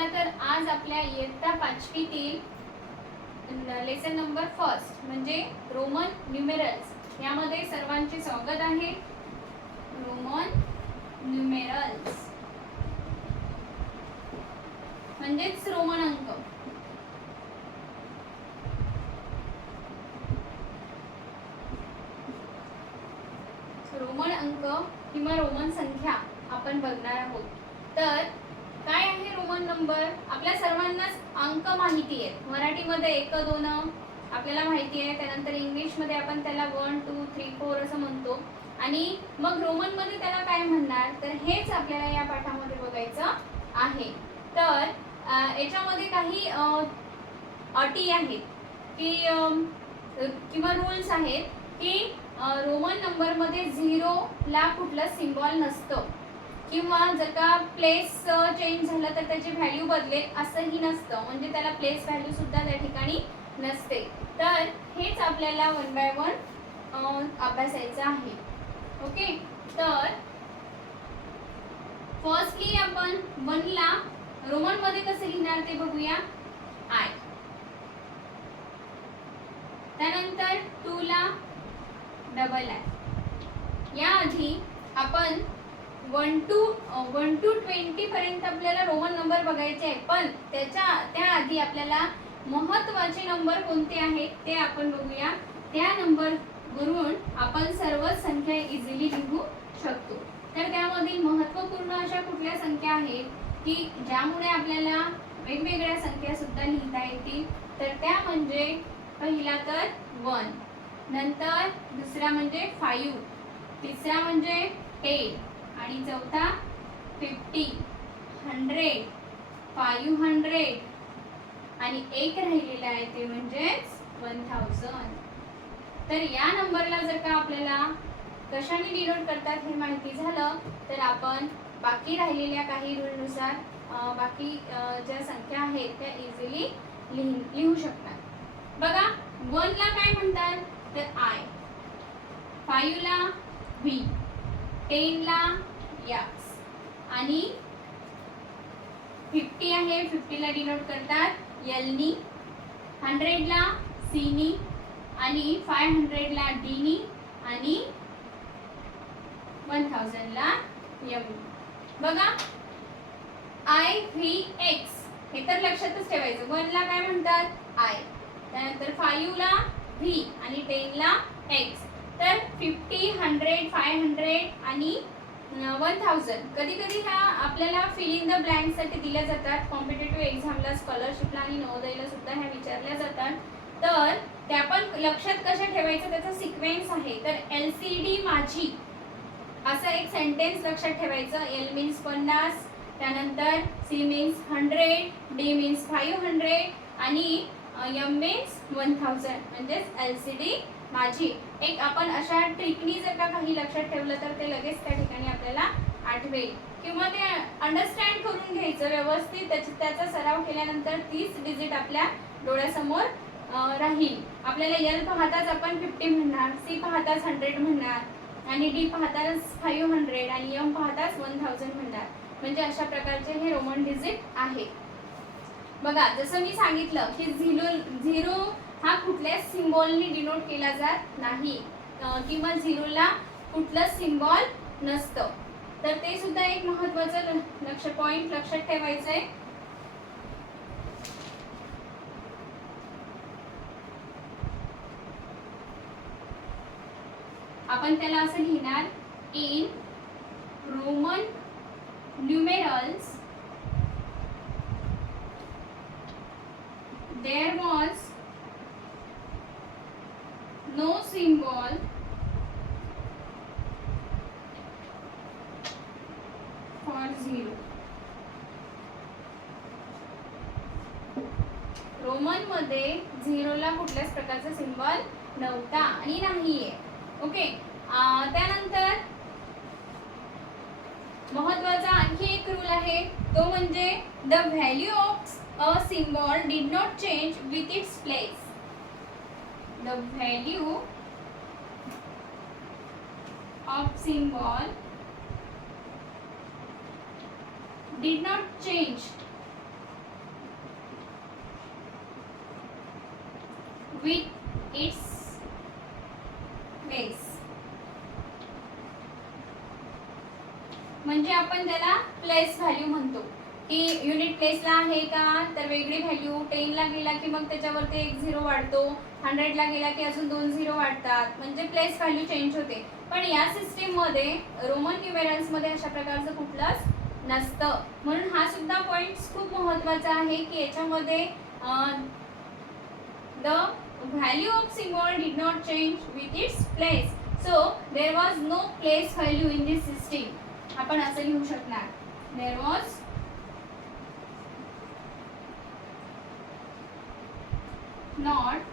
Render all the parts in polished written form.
चला तर आज आपल्या इयत्ता 5वीतील लेसन नंबर फर्स्ट म्हणजे रोमन न्यूमेरल्स यामध्ये सर्वांचे स्वागत आहे. रोमन न्यूमेरल्स म्हणजेच रोमन अंक. रोमन अंक किंवा रोमन संख्या आपण बघणार आहोत. तर काय आहे रोमन नंबर? आपल्या सर्वांनाच अंक माहिती आहेत. मराठीमध्ये 1 2 आपल्याला माहिती आहे. त्यानंतर इंग्लिशमध्ये आपण त्याला 1 2 3 4 असं म्हणतो. आणि मग रोमन मध्ये त्याला काय म्हणणार, तर हेच आपल्याला या पाठामध्ये बघायचं आहे. तर याच्यामध्ये काही अटी आहेत की किंवा रूल्स आहेत की रोमन नंबर मध्ये 0 ला कुठलं सिम्बॉल नसतं किंवा जर का प्लेस चेंज झालं तर त्याची व्हॅल्यू बदलेल असंही नसतं. म्हणजे त्याला प्लेस व्हॅल्यू सुद्धा त्या ठिकाणी नसते. तर हेच आपल्याला 1 बाय 1 अभ्यासायचं आहे. ओके. तर फर्स्टली आपण 1 ला रोमन मध्ये कसं लिहिणार ते बघूया. आय. त्यानंतर 2 ला डबल आय. याआधी आपण 1 to 20 पर्यंत आपल्याला रोमन नंबर बघायचे आहे. पण त्याआधी आपल्याला महत्त्वाचे नंबर कोणते आहेत ते आपण बघूया. त्या नंबर वरून आपण सर्व संख्या इझिली लिहू शकतो. तर त्यामधील महत्त्वपूर्ण अशा कुठल्या संख्या आहेत की ज्यामुळे आपल्याला वेगवेगळ्या संख्या सुद्धा लिहिता येतील. तर त्या म्हणजे पहिला तर 1, नंतर दुसरा म्हणजे 5, तिसरा म्हणजे 10 आणि चौथा 50, 100, 500 आणि एक राहिलेला आहे ते म्हणजेच 1000. तर या नंबरला जर का आपल्याला कशाने डिनोट करतात हे माहिती झालं तर आपण बाकी राहिलेल्या काही रूलनुसार बाकी ज्या संख्या आहेत त्या इझिली लिहू शकतात. बघा 1 ला काय म्हणतात तर आय, 5 ला व्ही, 10 ला एक्स आणि 50 आहे 50 ला डिनोट करतात एल नी, 100 ला सी नी आणि 500 ला डी नी आणि 1000 ला एम. बघा आय व्ही एक्स हे तर लक्षातच ठेवायचं. 1 ला काय म्हणतात आय, त्यानंतर 5 ला व्ही आणि 10 ला एक्स. तर 50, 100, 500 आणि 1000 कधी कधी ह्या आपल्याला फिल इन द ब्लँक साठी दिल्या जातात. कॉम्पिटेटिव्ह एक्झामला, स्कॉलरशिपला आणि नवोदयला सुद्धा ह्या विचारल्या जातात. तर त्या पण लक्षात कशा ठेवायचं त्याचा सिक्वेन्स आहे. तर LCD माझी असं एक सेंटेन्स लक्षात ठेवायचं. एल मीन्स 50, त्यानंतर सी मीन्स 100, डी मीन्स 500 आणि एम मीन्स 1000 म्हणजेच LCD माझी. एक आपण अशा ट्रिकनी जर का काही लक्षात ठेवलं तर ते लगेच त्या ठिकाणी आपल्याला आठवेल किंवा ते अंडरस्टँड करून घ्यायचं व्यवस्थित. त्याचा सराव केल्यानंतर 30 डिजिट आपल्या डोळ्यासमोर राहील. आपल्याला एल पाहताच आपण 50 म्हणणार, सी पाहताच 100 म्हणणार आणि डी पाहताच 500 आणि एम पाहताच 1000 म्हणणार. म्हणजे अशा प्रकारचे हे रोमन डिजिट आहे. बघा जसं मी सांगितलं की 0 हा कुठल्याच सिम्बॉलनी डिनोट केला जात नाही किंवा 0 ला कुठलं सिम्बॉल नसतं. तर ते सुद्धा एक महत्त्वाचं पॉइंट लक्षात ठेवायचं आहे. आपण त्याला असं लिहिणार in Roman numerals there was no symbol for 0. Roman मध्ये 0 ला कुठल्याच प्रकारचा सिम्बॉल नव्हता आणि नाहीये. ओके. त्यानंतर महत्त्वाचा आणखी एक रूल आहे तो म्हणजे the value of a symbol did not change with its place. The value of symbol did not change आपण त्याला प्लेस व्हॅल्यू म्हणतो की युनिट प्लेसला आहे का तर वेगळी व्हॅल्यू, 10 ला गेला की मग त्याच्यावरती एक झिरो वाढतो, 100 ला गेला की अजून 2 झिरो वाढतात, म्हणजे प्लेस व्हॅल्यू चेंज होते. पण या सिस्टीम मध्ये रोमन न्यूमेरल्स मध्ये अशा प्रकारचं कुठलंच नसतं. म्हणून हा सुद्धा पॉइंट खूप महत्त्वाचा आहे की याच्यामध्ये the value of symbol did not change with its place, so there was no place value in this system. आपण असं लिहू शकणार, there was not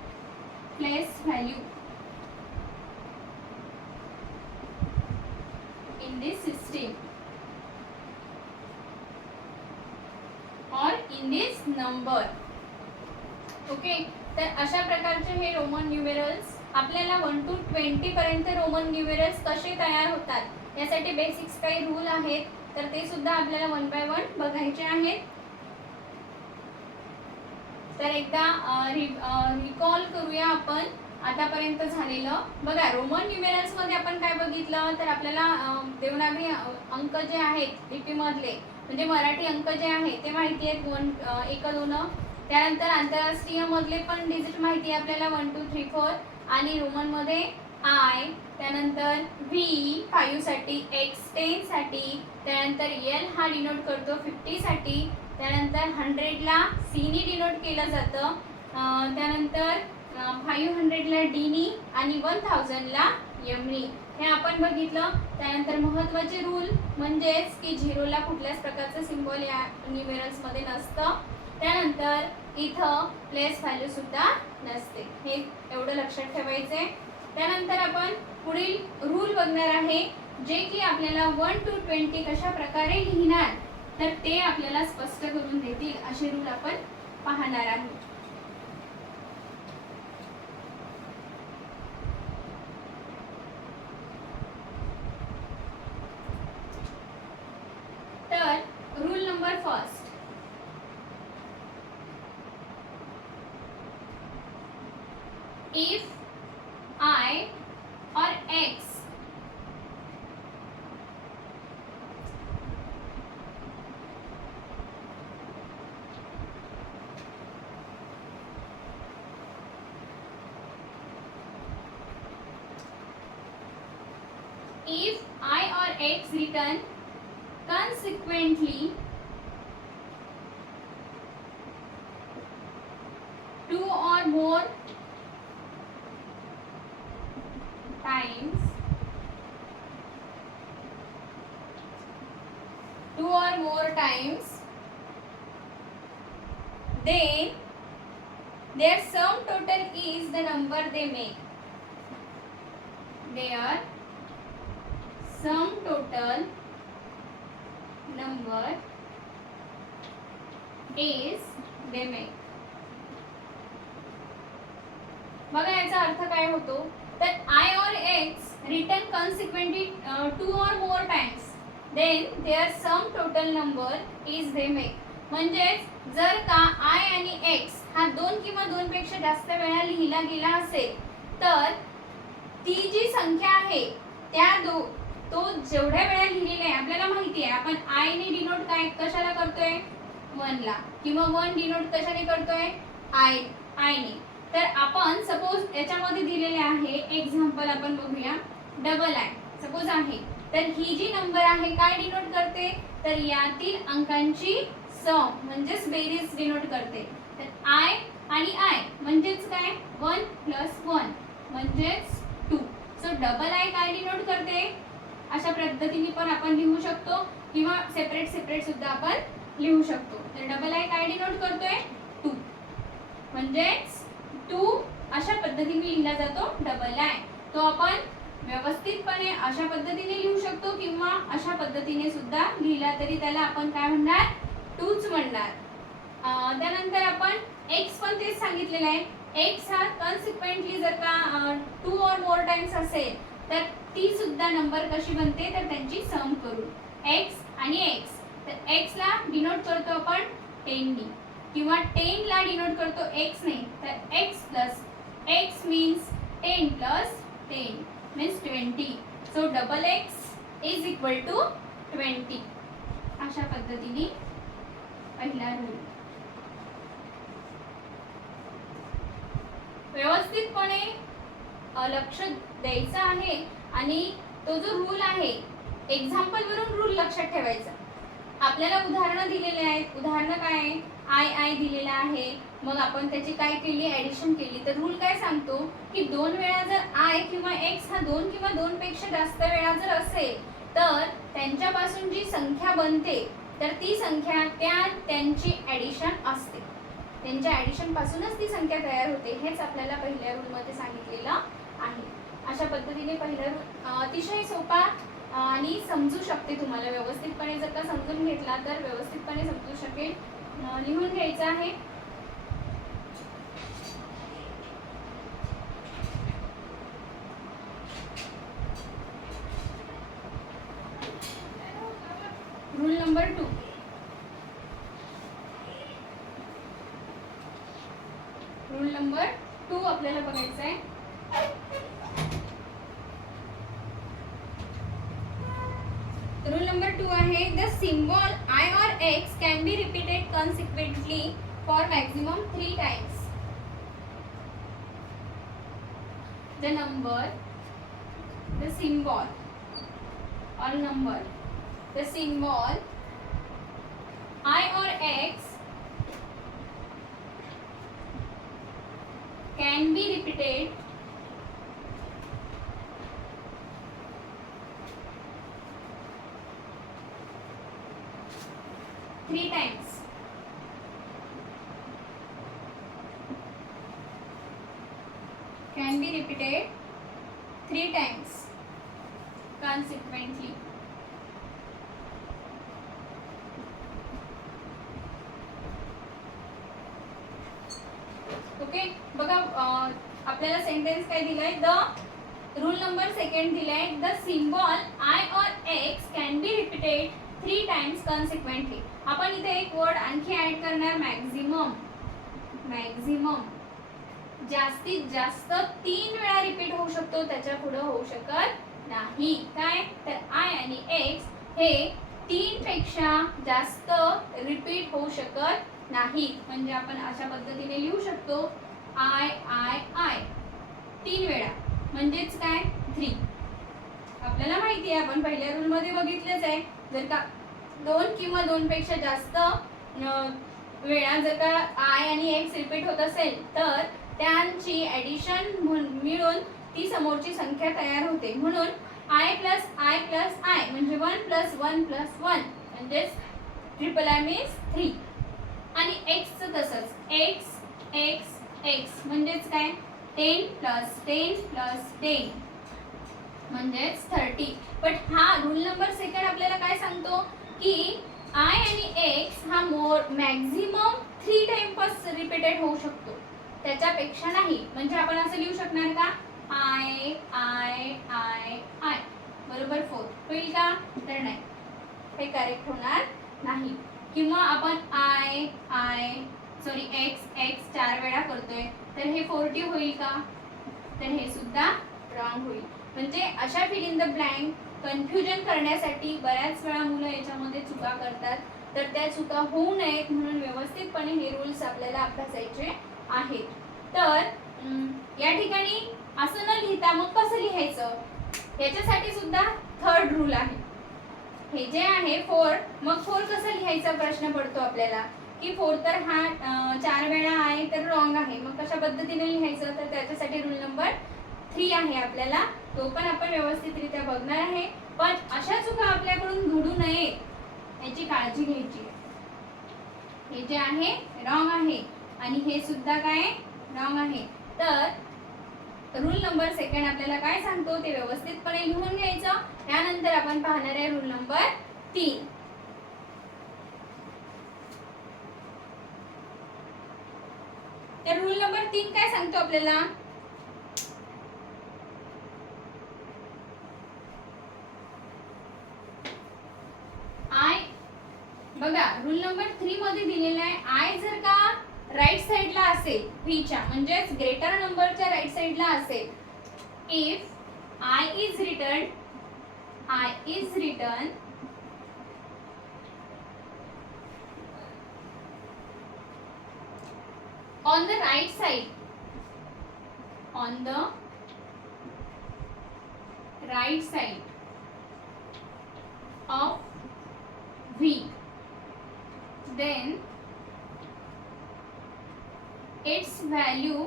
place value in this system or in this number. Okay, तर अशा प्रकारचे हे Roman numerals आपल्याला 1 to 20 पर्यंत रोमन न्यूमेरल्स कसे तयार होतात यासाठी बेसिक्स काही रूल आहेत, तर ते सुद्धा आपल्याला 1 by 1 बघायचे आहेत. तर एकदा रिकॉल करूया आपण आतापर्यंत झालेलं. बघा, रोमन न्यूमेरल्स मध्ये आपण काय बघितलं तर आपल्याला देवनागरी अंक जे आहेत लिपी मधले म्हणजे मराठी अंक जे आहेत ते माहिती आहेत 1 2. त्यानंतर आंतरराष्ट्रीय मधले पण डिजिट माहिती आहे आपल्याला 1 2 3 4. आणि रोमन मध्ये आय, त्यानंतर व्ही 5 साठी, एक्स 10 साठी, त्यानंतर एल हा डिनोट करतो 50 साठी, त्यानंतर 100 ला सी नी डिनोट केलं जातं, त्यानंतर 500 ला डी नी आणि 1000 ला एम नी, हे आपण बघितलं. त्यानंतर महत्त्वाचे रूल म्हणजेच की झिरोला कुठल्याच प्रकारचं सिम्बॉल या न्यूमेरल्स मध्ये नसतं. त्यानंतर इथं प्लेस व्हॅल्यू सुद्धा नसते, हे एवढं लक्षात ठेवायचंय. त्यानंतर आपण पुढील रूल बघणार आहे जे की आपल्याला 1 to 20 कशा प्रकारे लिहिणार तर ते आपल्याला स्पष्ट करून देतील असे रूल आपण पाहणार आहोत. तर rule number first, if I or X if I or X return consequently 2 or more times, 2 or more times, then their sum total is the number they make. Their sum total number is they make. बघा याचा अर्थ काय होतो तर I or X return consequently 2 or more times, then their sum total number is they make. म्हणजेच जर का I आणि X हा 2 किंवा 2 पेक्षा जास्त वेळा लिहिला गेला असेल तर ती जी संख्या आहे त्या तो जेवढ्या वेळा लिहिलेला आहे आपल्याला माहिती आहे. आपण I ने डिनोट काय कशाला करतोय 1 ला, किंवा 1 डिनोट कशाने करतोय I ने. तर आपण सपोज याच्यामध्ये दिलेले आहे एक्झाम्पल आपण बघूया, डबल आय सपोज आहे तर ही जी नंबर आहे काय डिनोट करते तर यातील अंकांची सम म्हणजेच बेरीज डिनोट करते. तर आय आणि आय म्हणजेच काय 1 + 1 म्हणजेच 2. सो डबल आय काय डिनोट करते अशा पद्धतीने पण आपण लिहू शकतो किंवा सेपरेट सुद्धा आपण लिहू शकतो. तर डबल आय काय डिनोट करतोय 2 म्हणजेच 2 अशा पद्धतीने लिहिला जातो डबल आय. तो आपण व्यवस्थितपणे अशा पद्धतीने लिहू शकतो किंवा अशा पद्धतीने सुद्धा लिहिला तरी त्याला आपण काय म्हणणार 2च म्हणणार. त्यानंतर आपण x पण तेच सांगितलेलं आहे. x हा कॉन्सिक्वेंटली जर का 2 or more टाइम्स असेल तर ती सुद्धा नंबर कशी बनते तर त्यांची सम करून x आणि x. तर x ला डिनोट करतो आपण 10 नी किंवा 10 ला डिनोट करतो x ने, तर x plus x means 10 plus 10 means 20. So double x is equal to 20. अशा पद्धतीने पहिला रूल व्यवस्थितपणे लक्ष द्यायचं आहे आणि तो जो रूल आहे एक्झाम्पल वरून रूल लक्षात ठेवायचा. आपल्याला उदाहरणं दिलेले आहेत. उदाहरणं काय आहे, आय दिलेलं आहे. मग आपण त्याची काय केली, ॲडिशन केली. तर रूल काय सांगतो की 2 वेळा जर आय किंवा एक्स हा 2 किंवा 2 पेक्षा जास्त वेळा जर असेल तर त्यांच्यापासून जी संख्या बनते तर ती संख्या त्यांची ॲडिशन असते. त्यांच्या ॲडिशन पासूनच ती संख्या तयार होते. हेच आपल्याला पहिल्या रूलमध्ये सांगितलेलं आहे. अशा पद्धतीने पहिला रूल अतिशय सोपा आणि समजू शकते. तुम्हाला व्यवस्थितपणे जर का समजून घेतला तर व्यवस्थितपणे समजू शकेल. लिहून घ्यायचं आहे. Rule number 2. रूल नंबर 2 आपल्याला बघायचा आहे. रूल नंबर 2 आहे द सिम्बॉल आय और x can be repeated consequently for maximum 3 times. The number, the symbol और नंबर, द सिम्बॉल आय और x can be repeated three times. Can be repeated 3 times consequently. Okay, बघा आपल्याला sentence काय दिलाय, the rule number 2 दिलाय the symbol I और x can be repeated 3 times consequently. आपण इथे एक वर्ड आणखी ऍड करणार, मॅक्झिमम. मॅक्झिमम जास्तीत जास्त 3 वेळा रिपीट होऊ शकतो, त्याच्या पुढे होऊ शकत नाही. काय तर आय आणि एक्स हे 3 पेक्षा जास्त रिपीट होऊ शकत नाही. म्हणजे आपण अशा पद्धतीने लिहू शकतो आय आय आय 3 वेळा म्हणजेच काय 3. आपल्याला माहिती आहे, आपण पहिल्या रूल मध्ये बघितलेच आहे, जर का 2 किंवा 2 पेक्षा जास्त वेळा जर का आय आणि एक्स रिपीट होत असेल तर त्यांची ॲडिशन मिळून ती समोरची संख्या तयार होते. म्हणून आय प्लस आय म्हणजे 1 + 1 + 1 म्हणजेच ट्रिपल आय मीन्स 3. आणि एक्सचं तसंच एक्स एक्स एक्स म्हणजेच काय 10 + 10 + 10 म्हणजेच 30. पण हा रूल नंबर 2 आपल्याला काय सांगतो की आय आणि एक्स हा मॅक्झिमम 3 टाइम्स रिपीटेड होऊ शकतो, त्याच्यापेक्षा नाही. म्हणजे आपण असं लिहू शकणार का आय आय आय आय बरोबर 4 होईल का, तर नाही, हे करेक्ट होणार नाही. किंवा आपण एक्स एक्स 4 वेळा करतोय तर हे 40 होईल का, तर हे सुद्धा रॉंग होईल. म्हणजे अशा fill in the blank confusion करण्यासाठी बऱ्याच वेळा मुलं याच्यामध्ये चुका करतात. तर त्या चुका होऊ नयेत म्हणून व्यवस्थितपणे हे रूल्स आपल्याला अभ्यासायचे आहेत. तर या ठिकाणी असं न लिहिता मग कसं लिहायचं, याच्यासाठी सुद्धा 3rd रूल आहे. हे जे आहे 4, मग 4 कसं लिहायचा प्रश्न पडतो आपल्याला की 4 तर हा 4 वेळा आहे तर रॉंग आहे. मग कशा पद्धतीने लिहायचं, तर त्याच्यासाठी रूल नंबर 3 आहे आपल्याला, तो पण आपण व्यवस्थितरित्या बघणार आहे. पण अशा चुका आपल्याकडून घडू नये याची काळजी घ्यायची. हे जे आहे रॉंग आहे आणि हे सुद्धा काय रॉंग आहे. तर रूल नंबर 2 आपल्याला काय सांगतो ते व्यवस्थितपणे लिहून घ्यायचं. त्यानंतर आपण पाहणार आहे रूल नंबर 3. तर रूल नंबर 3 काय सांगतो आपल्याला, आय बघा रूल नंबर 3 मध्ये दिलेला आहे आय जर का राईट साइडला असेल व्हीच्या म्हणजेच ग्रेटर नंबरच्या राईट साइडला असेल, if I is return on the right side, on the right side of V, then its value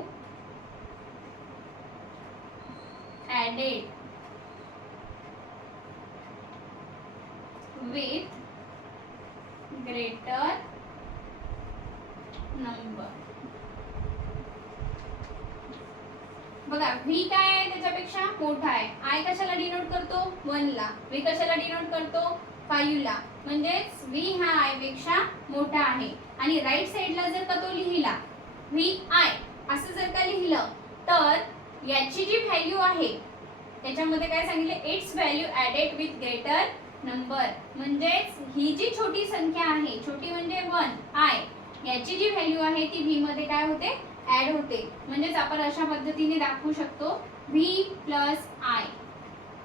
added with greater number. बघा V काय आहे त्याच्यापेक्षा मोठा आहे. I कशाला डिनोट करतो 1 ला, V कशाला डिनोट करतो 5 ला, म्हणजेच V हा I पेक्षा मोठा आहे. आणि राईट साइडला जर का तो लिहिला VI असं जर का लिहिलं तर याची जी व्हॅल्यू आहे त्याच्यामध्ये काय सांगितले, it's value added with greater number, म्हणजेच ही जी छोटी संख्या आहे, छोटी म्हणजे 1 I, याची जी व्हॅल्यू आहे ती V मध्ये काय होते, ऍड होते. म्हणजेच आपण अशा पद्धतीने दाखवू शकतो V प्लस I.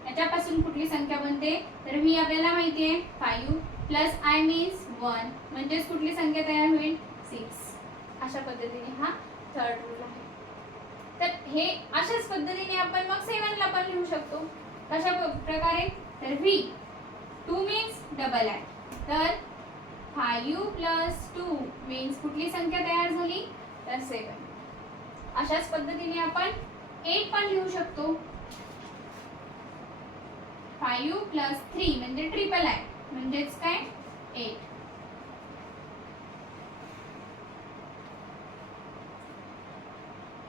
याच्यापासून कुठली संख्या बनते, तर V आपल्याला माहिती आहे 5 प्लस I मीन्स 1, म्हणजेच कुठली संख्या तयार होईल 6. अशा पद्धतीने हा थर्ड रूल आहे. तर हे अशाच पद्धतीने आपण मग 7 ला पण लिहू शकतो. कशा प्रकारे, तर V 2 मीन्स डबल आहे, तर 5 प्लस 2 मीन्स कुठली संख्या तयार झाली, तर 7. अशाच पद्धतीने आपण 8 पण लिहू शकतो. 5 प्लस 3 म्हणजे ट्रिपल आहे, म्हणजेच काय 8.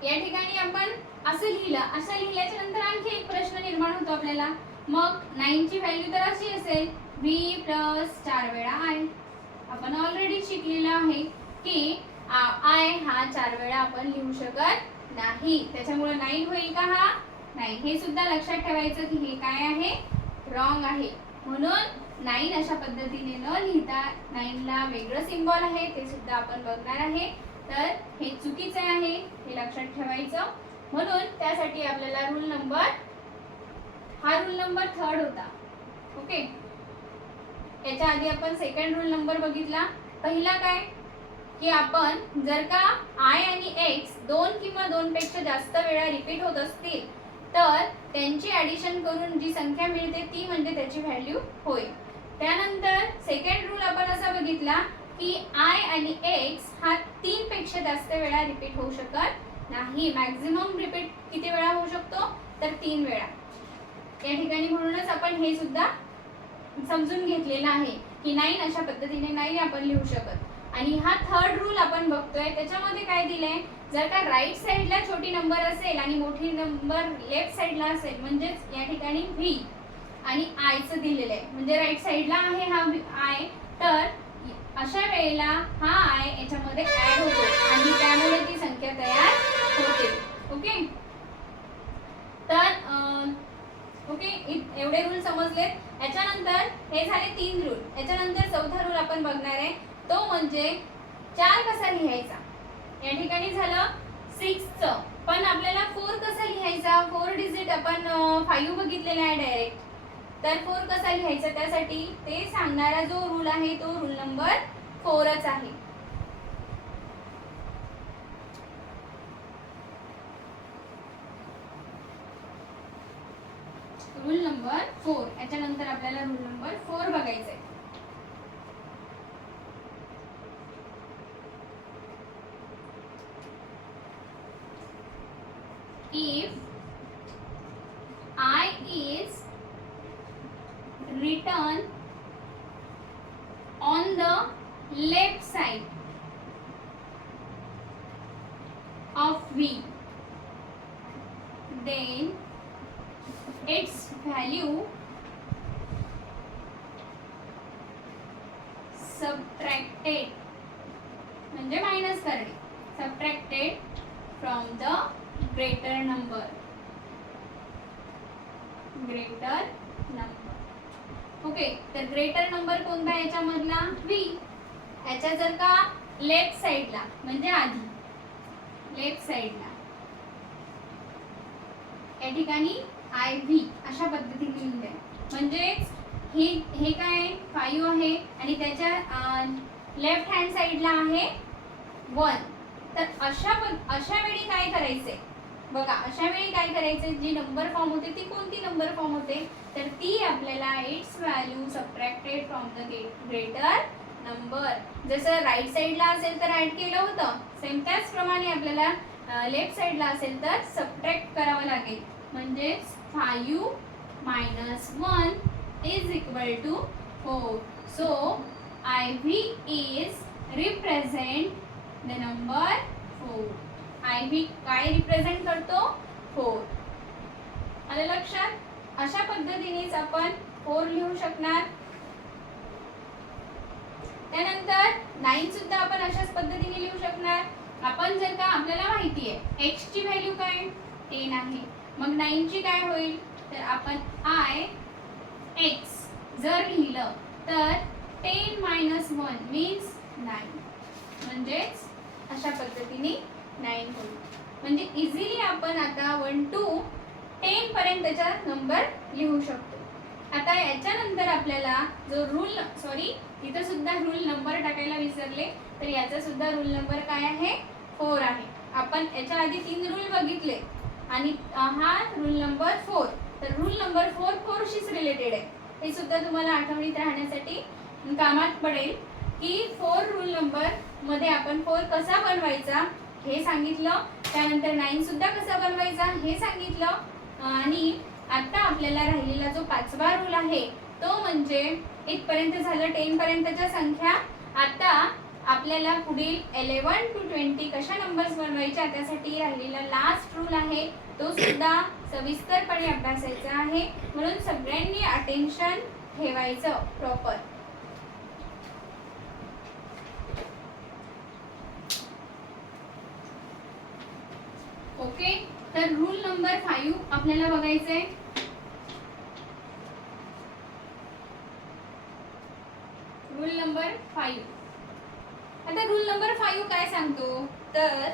या ठिकाणी आपण असं लिहिलं, असं लिहिल्याच्या नंतर आणखी एक प्रश्न निर्माण होतो आपल्याला. मग 9 ची व्हॅल्यू तर अशी असेल V प्लस 4 वेळा I. आपण ऑलरेडी शिकलेलं आहे की I हा 4 वेळा आपण लिहू शकत नाही, त्याच्यामुळे 9 होईल का, हा नाही. हे सुद्धा लक्षात ठेवायचं की हे काय आहे, रॉंग आहे. म्हणून 9 अशा पद्धतीने न लिहिता 9 ला वेगळं सिम्बॉल आहे, ते सुद्धा आपण बघणार आहे. तर हे चुकीचे आहे, हे लक्षात ठेवायचं. म्हणून त्यासाठी आपल्याला रूल नंबर, हा रूल नंबर थर्ड होता. ओके, याच्या आधी आपण सेकंड रूल नंबर बघितला. पहिला काय की आपण जर का I आणि X 2 किंवा 2 पेक्षा जास्त वेळा रिपीट होत असतील तर त्यांची ॲडिशन करून जी संख्या मिळते ती म्हणजे त्याची व्हॅल्यू होय. त्यानंतर सेकंड रूल आपण असा बघितला की I आणि X हा 3 पेक्षा जास्त वेळा रिपीट होऊ शकत नाही. मॅक्झिमम रिपीट किती वेळा होऊ शकतो, तर 3 वेळा. या ठिकाणी म्हणूनच आपण हे सुद्धा समजून घेतलेलं आहे की 9 अशा पद्धतीने नाही आपण लिहू शकत. आणि हा थर्ड रूल आपण बघतोय, त्याच्यामध्ये काय दिलंय, जर का राईट साइडला छोटी नंबर असेल आणि मोठी नंबर लेफ्ट साइडला असेल, म्हणजेच या ठिकाणी V आणि I चं दिलेलं आहे, म्हणजे राईट साइडला आहे हा I, तर अशा वेळेला हा I याच्यामध्ये ऍड होतो आणि त्यामुळे ती संख्या तयार होते. ओके, तर ओके, एवढे रूल समजले. याच्यानंतर हे झाले 3 रूल. याच्यानंतर चौथा रूल आपण बघणार आहे, तो म्हणजे 4 कसा लिहायचा. या ठिकाणी झालं 6 चं, पण आपल्याला 4 कसा लिहायचा, 4 डिजिट आपण 5 बघितलेला आहे डायरेक्ट, तर 4 कसा लिहायचा त्यासाठी ते सांगणारा जो रूल आहे तो रूल नंबर 4च आहे. Rule number 4. याच्यानंतर आपल्याला रूल नंबर 4 बघायचा आहे. If I is written on the left side of V, then its value subtracted म्हणजे मायनस करणे, subtracted from the greater number. Greater number. Okay, तर ग्रेटर नंबर कोणता आहे याच्यामधला, V. याच्या जर का लेफ्ट साइडला म्हणजे आधी लेफ्ट साइडला या ठिकाणी IV अशा पद्धतीने लिहिले, म्हणजेच हे काय 5 आहे आणि त्याच्या लेफ्ट हँड साइडला आहे 1, तर अशा वेळी काय करायचंय बघा, अशा वेळी काय करायचंय, जी नंबर फॉर्म होते ती कोणती नंबर फॉर्म होते, तर ती आपल्याला its value subtracted from the greater number. जसं राईट साईडला असेल तर ऍड केलं होतं, सेम त्याचप्रमाणे आपल्याला लेफ्ट साईडला असेल तर सबट्रॅक्ट करावं लागेल. म्हणजे 5 minus 1 is equal to 4. So IV is represent the number 4. IV काय रिप्रेझेंट करतो, 4. आलं लक्षात? अशा पद्धतीनेच आपण 4 लिहू शकणार. त्यानंतर 9 सुद्धा आपण अशाच पद्धतीने लिहू शकणार. आपण जर का आपल्याला माहिती आहे x ची व्हॅल्यू काय 10 आहे, मग 9 ची काय होईल, तर आपण I x जर लिहिलं तर 10 minus 1 means 9. म्हणजेच अशा पद्धतीने 9 होईल. म्हणजे इझिली आपण आता 1 to 10 पर्यंतचा नंबर लिहू शकतो. आता याच्यानंतर आपल्याला जो रूल, सॉरी इथं सुद्धा रूल नंबर टाकायला विसरले, तर याचा सुद्धा रूल नंबर काय आहे, 4 आहे. आपण याच्या आधी 3 रूल बघितले आणि हा रूल नंबर 4. तर रूल नंबर 4 शीच रिलेटेड आहे. हे सुद्धा तुम्हाला आठवणीत राहण्यासाठी कामात पडेल की 4 रूल नंबर मध्ये आपण 4 कसा बनवायचा हे सांगितलं, त्यानंतर 9 सुद्धा कसा बनवायचा हे सांगितलं. आणि आता आपल्याला राहिलेला जो 5वा रूल आहे तो म्हणजे इथपर्यंत झालं 10 पर्यंतच्या संख्या. आता आपल्याला पुढील 11 to 20 कशा नंबर्स बनवायच्या त्यासाठी राहिलेला लास्ट रूल आहे तो सुद्धा सविस्तरपणे अभ्यासायचा आहे. म्हणून सगळ्यांनी अटेन्शन ठेवायचं प्रॉपर. ओके, तर रूल नंबर 5 आपल्याला बघायचंय. Rule number 5. आता रूल नंबर 5 काय सांगतो, तर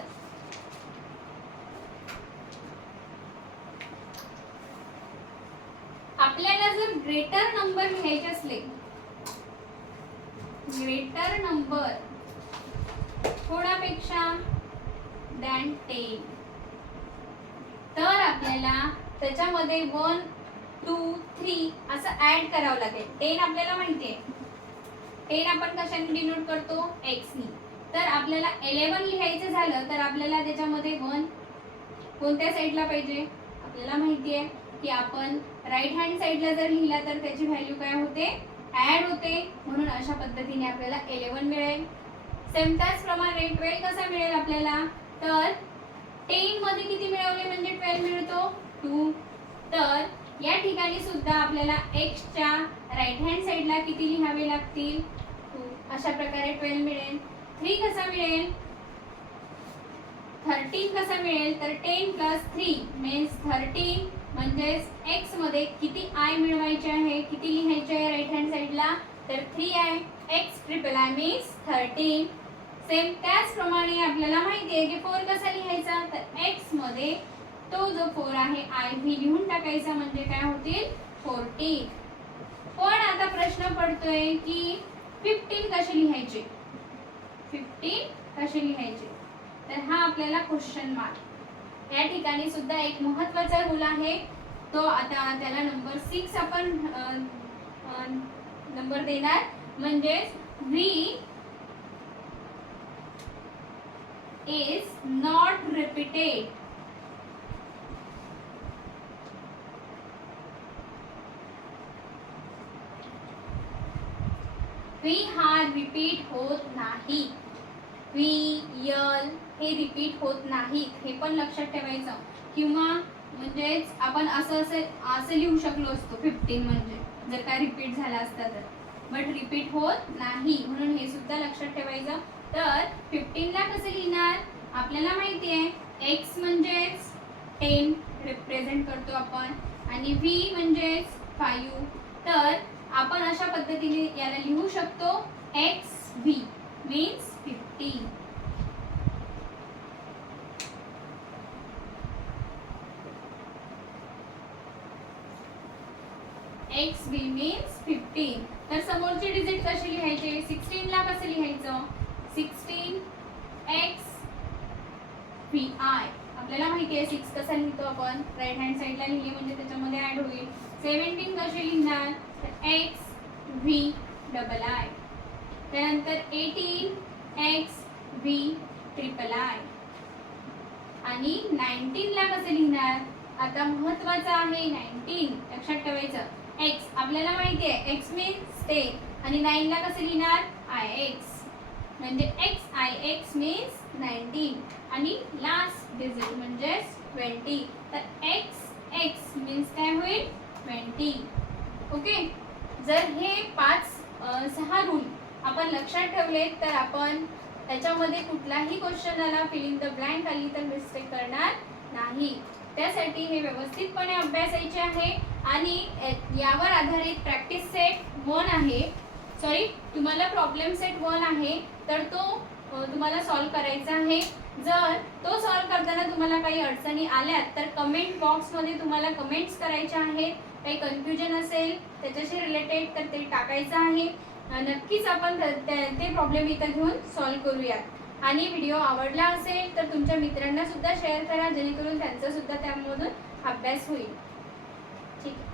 आपल्याला जर ग्रेटर नंबर लिहायचे असले, ग्रेटर नंबर थोडापेक्षा दॅन 10, तर आपल्याला त्याच्यामध्ये 1 2 3 असं ऍड करावं लागेल. 10 आपल्याला माहिती आहे, 10 आपण कशाने डिनोट करतो, x नी. तर आपल्याला 11 लिहायचं झालं तर आपल्याला त्याच्यामध्ये 1 कोणत्या साईडला पाहिजे, आपल्याला माहिती आहे की आपण राईट हँड साईडला जर लिहिला तर त्याची व्हॅल्यू काय होते, ऍड होते. म्हणून अशा पद्धतीने आपल्याला 11 मिळेल. सेम त्याचप्रमाणे 12 कसा मिळेल आपल्याला, तर 10 मध्ये किती मिळवले म्हणजे 12 मिळतो 2. तर या ठिकाणी सुद्धा आपल्याला x च्या राईट हँड साईडला किती लिहावे लागतील, 2. अशा प्रकारे 12 मिळेल. 3 कसा मिळेल, 13 कसा मिळेल, तर 10 + 3 मीन्स 13. म्हणजेच x मध्ये किती i मिळवायचे आहे, किती लिहायचे आहे राईट हँड साईडला, तर 3i. x triple i means 13. Same त्याचप्रमाणे आपल्याला माहिती आहे की 4 कसा लिहायचा, तर x मध्ये तो जो 4 आहे IV लिहून टाकायचा म्हणजे काय होतील 14. पण आता प्रश्न पडतोय की 15 कसे लिहायचे, 15 कसे लिहायचे, तर हा आपल्याला क्वेश्चन मार्क. या ठिकाणी सुद्धा एक महत्त्वाचा रूल आहे, तो आता त्याला नंबर 6 आपण नंबर देणार. म्हणजे V is not repeated. V हा रिपीट होत नाही, V L हे रिपीट होत नाही, हे पण लक्षात ठेवायचं. किंवा म्हणजेच आपण असं लिहू शकलो असतो 15 म्हणजे जर का रिपीट झाला असता तर, बट रिपीट होत नाही म्हणून हे सुद्धा लक्षात ठेवायचं. तर 15 ला कसं लिहिणार, आपल्याला माहिती आहे x म्हणजेच 10 रिप्रेझेंट करतो आपण आणि v म्हणजेच 5. तर आपण अशा पद्धतीने याला लिहू शकतो xv मीन्स 15. xv means 15. तर समोरचे डिजिट कसे लिहायचे, 16 ला कसं लिहायचं, 16 x आय. आपल्याला माहिती आहे 6 कसा लिहितो आपण, राईट हँड साईडला लिहिले म्हणजे त्याच्यामध्ये ॲड होईल. 17 कसे लिहिणार, तर एक्स व्ही डबल आय. त्यानंतर 18 एक्स व्ही ट्रिपल आय. आणि 19 ला कसं लिहिणार, आता महत्वाचं आहे 19 लक्षात ठेवायचं. एक्स आपल्याला माहिती आहे एक्स मीन्स 10 आणि 9 ला कसं लिहिणार, आय एक्स. म्हणजे एक्स आय एक्स मीन्स 19 आणि लास्ट डिजिट म्हणजे 20. तर एक्स एक्स मीन्स काय होईल 20. ओके. जर हे 6 रूल आपण लक्षात ठेवले तर आपण त्याच्यामध्ये कुठलाही क्वेश्चन आला फिल इन द ब्लँक आली तर मिस्टेक करणार नाही. त्यासाठी हे व्यवस्थितपणे अभ्यासायचे आहे आणि यावर आधारित प्रॅक्टिस सेट 1 आहे, सॉरी तुम्हाला प्रॉब्लेम सेट 1 आहे तर तो तुम्हाला सॉल्व करायचा आहे. जर तो सॉल्व करताना तुम्हाला काही अडचणी आल्यात तर कमेंट बॉक्समध्ये तुम्हाला कमेंट्स करायच्या आहेत. काही कन्फ्युजन असेल त्याच्याशी रिलेटेड तर ते टाकायचं आहे. नक्कीच आपण ते प्रॉब्लेम इथं घेऊन सॉल्व करूयात. आणि व्हिडिओ आवडला असेल तर तुमच्या मित्रांना सुद्धा शेअर करा जेणेकरून त्यांचा सुद्धा त्यामधून अभ्यास होईल. ठीक आहे.